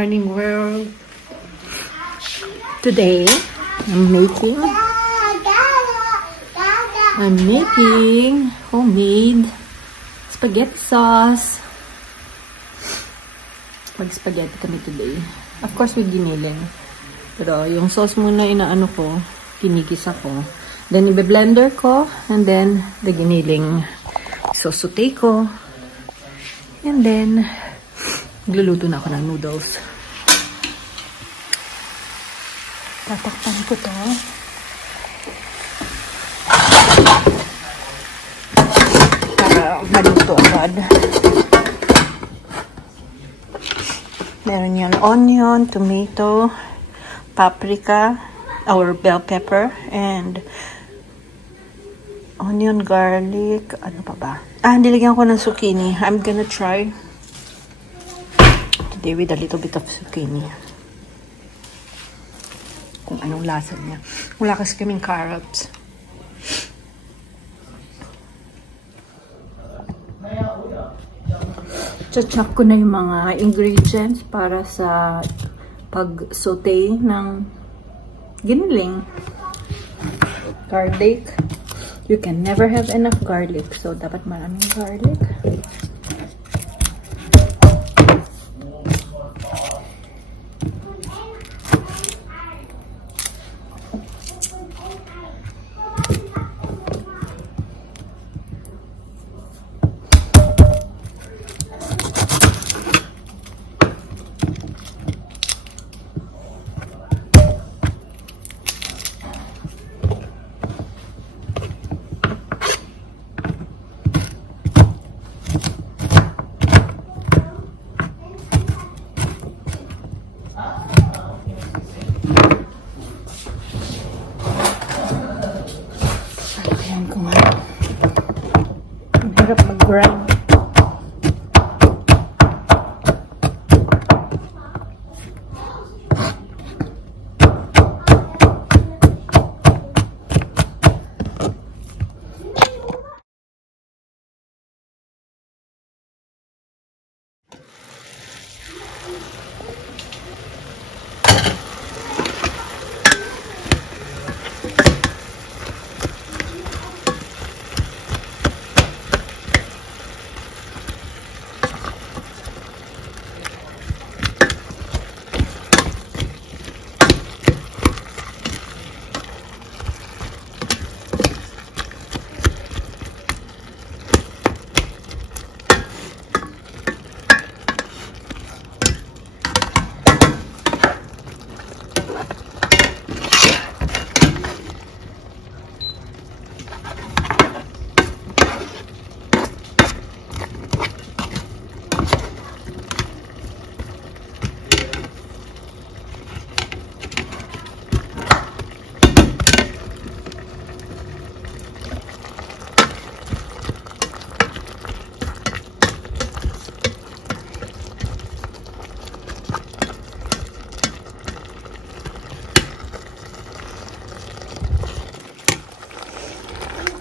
morning, world. Today, I'm making homemade spaghetti sauce. Mag-spaghetti kami today. Of course, with giniling. Pero yung sauce muna inaano ko, kinigisa ko. Then, ibe-blender ko. And then, the giniling saute ko. And then, magluluto na ako ng noodles. Tatakpan ko to. Para maluto agad. Meron yan onion, tomato, paprika, or bell pepper, and onion, garlic, ano pa ba? Nilagyan ko ng zucchini. I'm gonna try today with a little bit of zucchini. Kung anong lasa niya. Wala kasi kaming carrots. Chachak ko na yung mga ingredients para sa pag-saute ng giniling. Garlic. You can never have enough garlic. So, dapat maraming garlic. Mag-grind.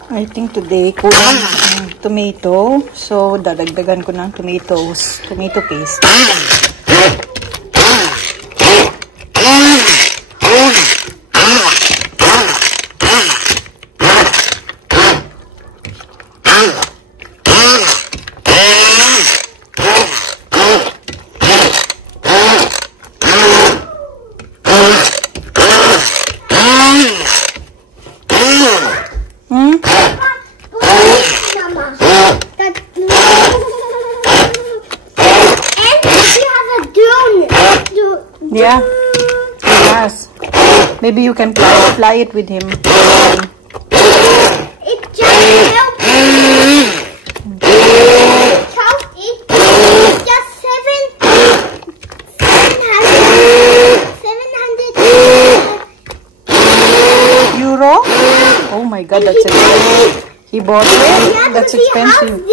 I think today kulang ang tomato. So, dadagdagan ko ng tomato paste. Yeah, yes. Maybe you can fly it with him. It just helped. It's just 700 euro. Oh my God, that's expensive. He bought it. Yeah, that's expensive.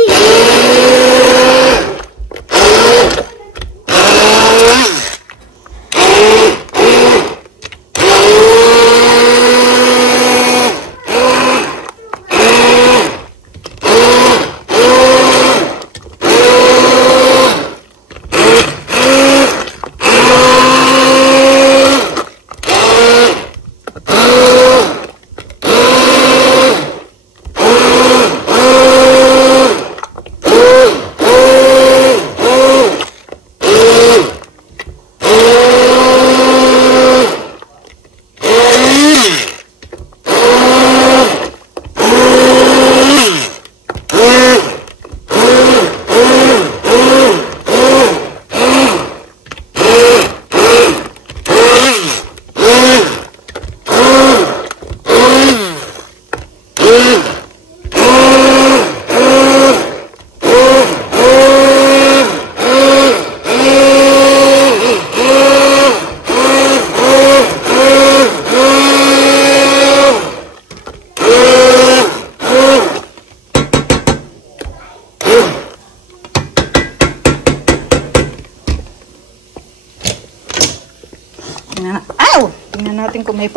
Tingnan natin kung may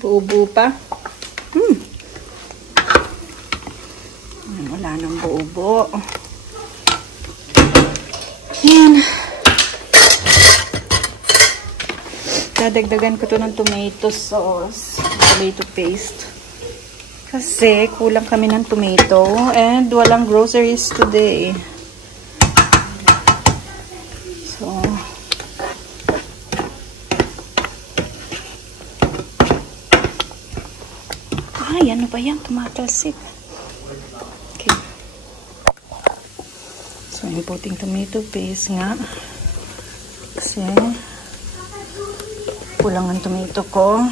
buo-buo pa. Wala nang buo-buo. Yan. Dadagdagan ko to ng tomato sauce. Tomato paste. Kasi kulang kami ng tomato and walang groceries today. So, ano ba yan? Tumatalsik. Okay. So, I'm putting tomato paste nga. Kasi, kulang ang tomato ko.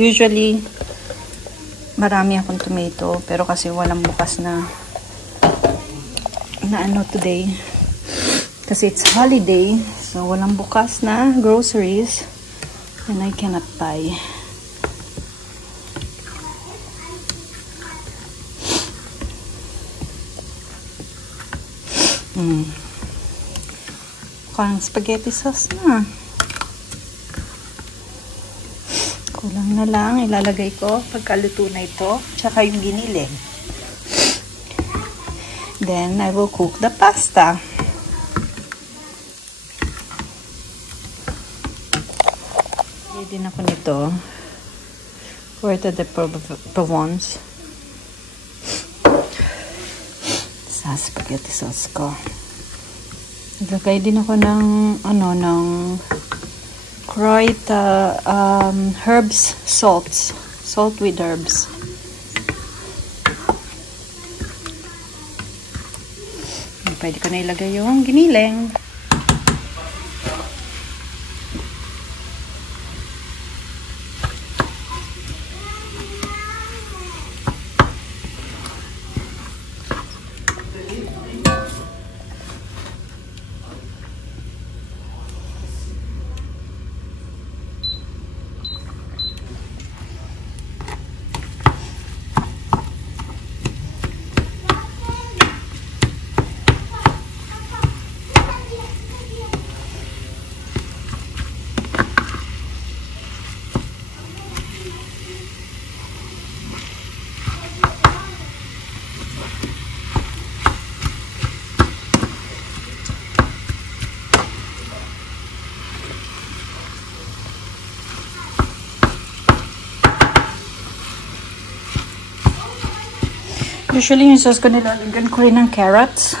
Usually, marami akong tomato. Pero kasi walang bukas na ano today. Kasi it's holiday. So, walang bukas na groceries. And I cannot buy. Mukhang spaghetti sauce na. Kulang na lang. Ilalagay ko pagkaluto na ito. Tsaka yung giniling. Then, I will cook the pasta. Ready na ko nito. Puerto de Provence. Sa spaghetti sauce ko. Naglagay din ako ng crushed herbs, salt with herbs. Pwede ko na ilagay yung giniling. Usually, yung sauce ko nilalagyan ko rin ng carrots.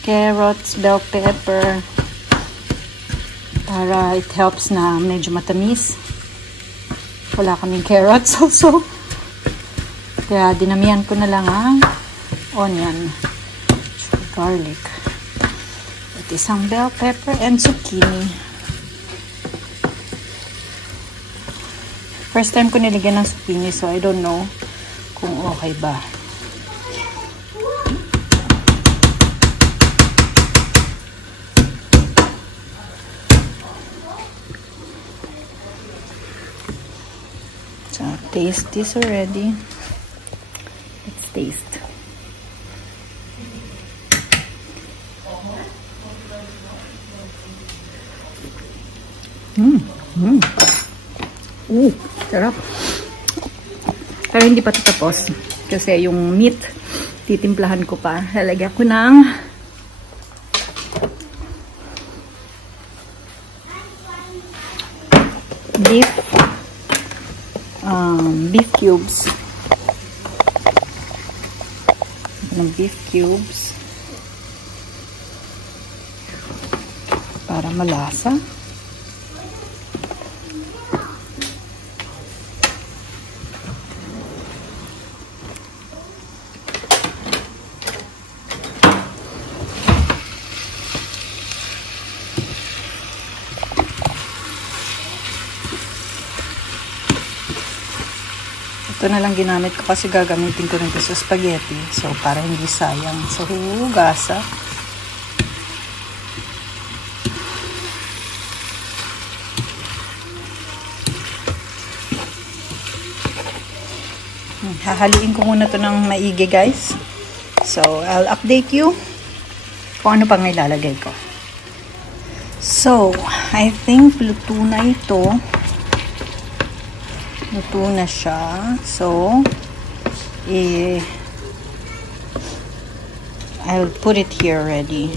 Carrots, bell pepper. Para it helps na medyo matamis. Wala kaming carrots also. Kaya dinamihan ko na lang ang onion. Garlic. At isang bell pepper and zucchini. First time ko nilagyan ng zucchini, so I don't know kung okay ba. So, taste this already. Let's taste. Sarap. Pero hindi pa tapos. Kasi yung meat, titimplahan ko pa. Lalagyan ko ng beef cubes. Ng beef cubes. Para malasa. Ito na lang ginamit ko kasi gagamitin ko nito sa spaghetti. So, para hindi sayang. So, hugasan. Hahaliin ko muna ito ng maigi, guys. So, I'll update you kung ano pang ilalagay ko. So, I think luto na ito. Luto na siya. So, I'll put it here ready.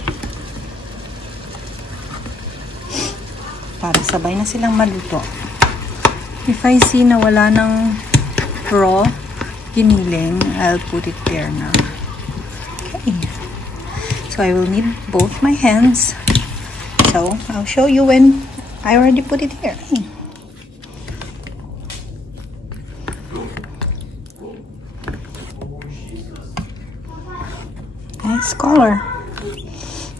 Para sabay na silang maluto. If I see na wala ng raw giniling, I'll put it there now. Okay. So, I will need both my hands. So, I'll show you when I already put it here. Nice color.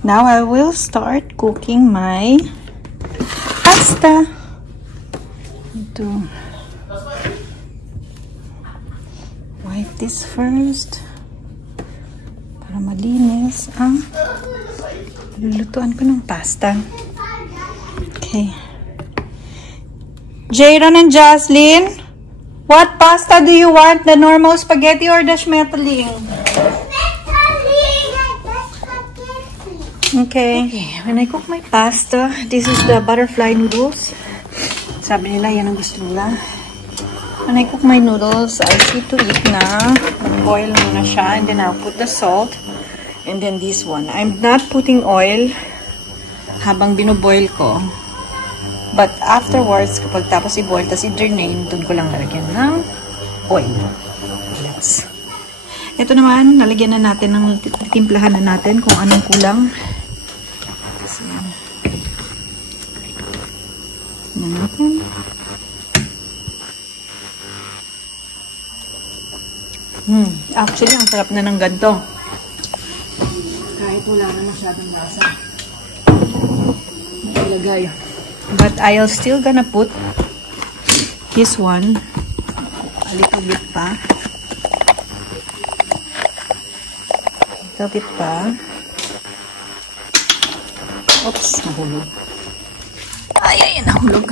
Now I will start cooking my pasta. To wipe this first para malinis ang lulutuan ko ng pasta. Okay. Jayron and Jocelyn, what pasta do you want? The normal spaghetti or the schmetterling? Okay. When I cook my pasta, this is the butterfly noodles. Sabi nila, yan ang gusto nila. When I cook my noodles, I see to it na boil muna siya, and then I'll put the salt. And then this one. I'm not putting oil habang binoboil ko. But afterwards, kapag tapos i-boil, tapos i-drain, doon ko lang lalagyan ng oil. Yes. Ito naman, lalagyan na natin ng timplahan na natin kung anong kulang. Kasi yan. Tingnan natin. Actually, ang sarap na ng ganito. Kahit wala na masyadong lasa. Nailagay. But I'll still gonna put this one a little bit pa. A little bit pa. Oops, nahulog. Ay, nahulog.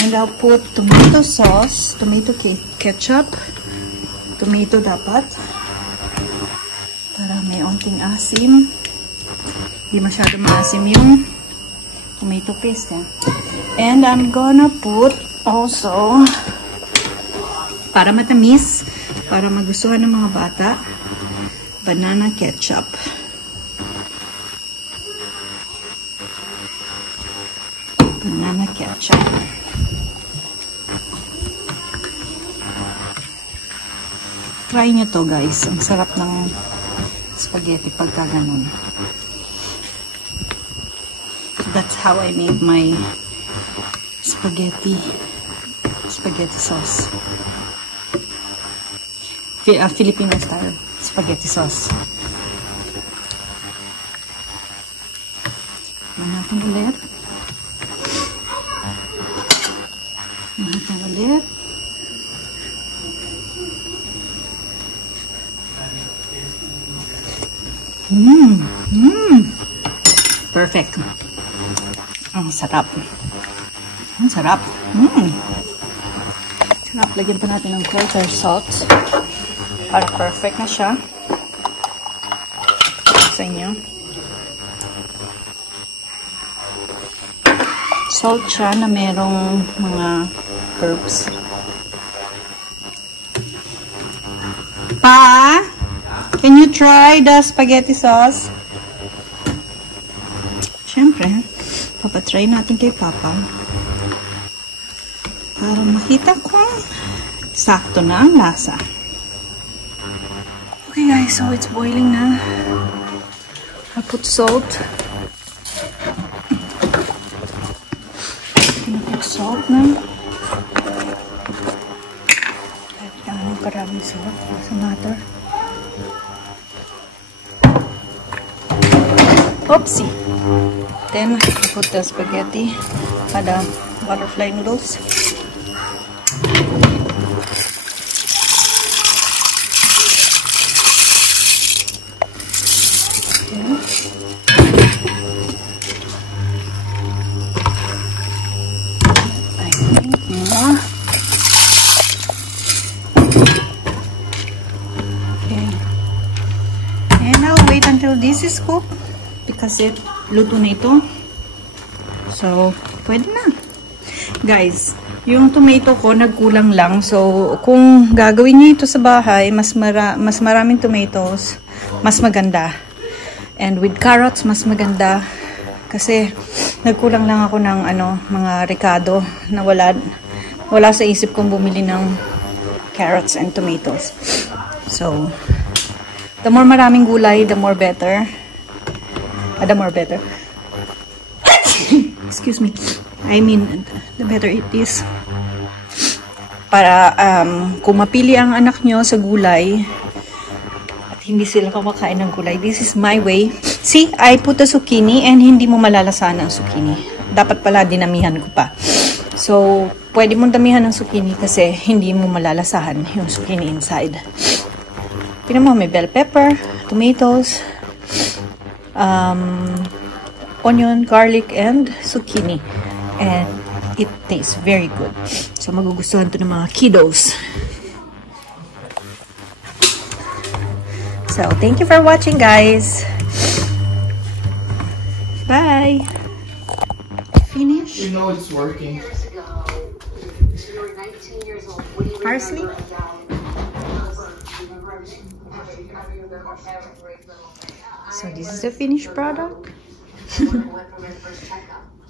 And I'll put tomato sauce, tomato ketchup, tomato dapat. Para may onting asim. Hindi masyado maasim yung tomato paste. And I'm gonna put also, para matamis, para magustuhan ng mga bata, banana ketchup. Banana ketchup. Try nyo to guys. Ang sarap ng spaghetti pagka ganun. So that's how I made my spaghetti sauce. Filipino style spaghetti sauce. Manatang ulit. Manatang ulit. Perfect. Ang sarap. Ang sarap. Sarap. Lagyan pa natin ng filter salt. Para perfect na siya. Sa inyo. Salt siya na merong mga herbs. Pa? Can you try the spaghetti sauce? Siyempre, papatry natin kay Papa. Para makita kung sakto na ang lasa. Okay guys, so it's boiling na. I put salt. I put salt na. Kahit gaano karaming salt. Doesn't matter. Oopsie. Then I put the spaghetti, the butterfly noodles. I think more. Okay. And I'll wait until this is cooked. Kasi luto na ito. So, pwede na. Guys, yung tomato ko nagkulang lang. So, kung gagawin niyo ito sa bahay, mas maraming tomatoes, mas maganda. And with carrots, mas maganda. Kasi, nagkulang lang ako ng mga ricado na wala sa isip kong bumili ng carrots and tomatoes. So, the more maraming gulay, the more better. The more better. Excuse me. I mean, the better it is. Para kung mapili ang anak nyo sa gulay at hindi sila kumakain ng gulay, this is my way. See, I put a zucchini and hindi mo malalasahan ang zucchini. Dapat pala dinamihan ko pa. So, pwede mong damihan ng zucchini kasi hindi mo malalasahan yung zucchini inside. Tingnan mo, may bell pepper, tomatoes, onion, garlic, and zucchini. And it tastes very good. So, magugustuhan to ng mga kiddos. So, thank you for watching, guys. Bye. Finish. You know it's working. Parsley. So, this is the finished product.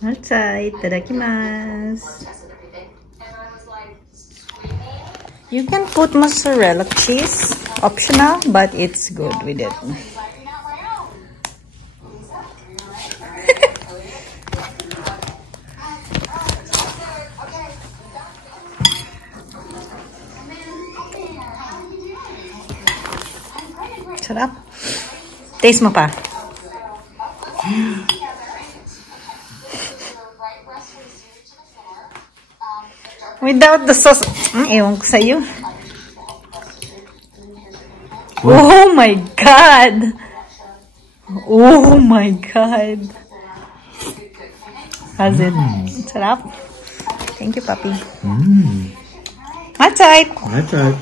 Outside, itadakimasu. You can put mozzarella cheese, optional, but it's good with it. Sarap. Taste mo pa. Without the sauce. Ewan ko sa'yo. Oh my God! Oh my God! How's it? Sarap. Thank you, Papi. Matsai! Matsai.